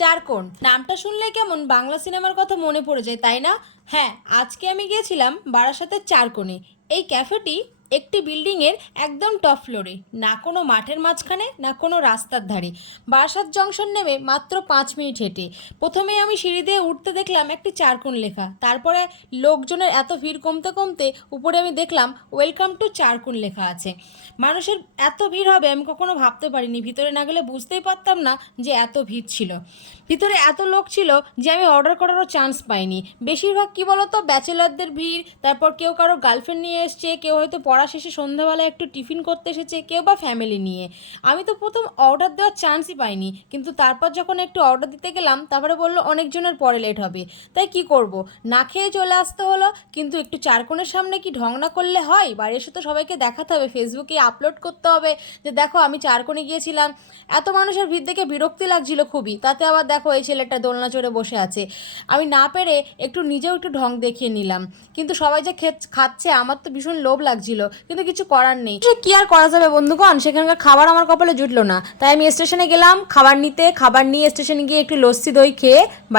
চারকোন নামটা শুনলে কেমন বাংলা সিনেমার কথা মনে পড়ে যায়, তাই না? হ্যাঁ, আজকে আমি গিয়েছিলাম বারাসাতের চারকোনে। এই ক্যাফেটি একটি বিল্ডিংয়ের একদম টপ ফ্লোরে, না কোনো মাঠের মাঝখানে না কোনো রাস্তার ধারে। বারাসাত জংশন নেমে মাত্র 5 মিনিট হেঁটে প্রথমেই আমি সিঁড়ি দিয়ে উঠতে দেখলাম একটি চারকোন লেখা। তারপরে লোকজনের এত ভিড় কমতে কমতে উপরে আমি দেখলাম ওয়েলকাম টু চারকোন লেখা আছে। মানুষের এত ভিড় হবে আমি কখনো ভাবতে পারিনি। ভিতরে না গেলে বুঝতেই পারতাম না যে এত ভিড় ছিল। ভিতরে এত লোক ছিল যে আমি অর্ডার করারও চান্স পাইনি। বেশিরভাগ কী বলো তো, ব্যাচেলারদের ভিড়। তারপর কেউ কারো গার্লফ্রেন্ড নিয়ে এসছে, কেউ হয়তো পড়া শেষে সন্ধ্যাবেলায় একটু টিফিন করতে এসেছে, কেউ বা ফ্যামিলি নিয়ে। আমি তো প্রথম অর্ডার দেওয়ার চান্সই পাইনি, কিন্তু তারপর যখন একটু অর্ডার দিতে গেলাম তারপরে বললো অনেকজনের পরে লেট হবে। তাই কি করব, না খেয়ে চলে আসতে হলো। কিন্তু একটু চারকোনের সামনে কি ঢং না করলে হয়? বাড়ি এসে তো সবাইকে দেখাতে হবে, ফেসবুকে আপলোড করতে হবে যে দেখো আমি চারকোনে গিয়েছিলাম। এত মানুষের ভিড় দেখে বিরক্তি লাগছিল খুবই। তাতে আবার দেখো এই ছেলেটা দোলনা চড়ে বসে আছে। আমি না পেরে একটু নিজেও একটু ঢং দেখিয়ে নিলাম। কিন্তু সবাই যে খাচ্ছে আমার তো ভীষণ লোভ লাগছিল, কিন্তু কিছু করার নেই। সে কি আর করা যাবে বন্ধুগণ, সেখানকার খাবার আমার কপালে জুটলো না। তাই আমি স্টেশনে গেলাম খাবার নিতে। খাবার নিয়ে স্টেশনে গিয়ে একটু লস্যি দই খেয়ে বাড়ি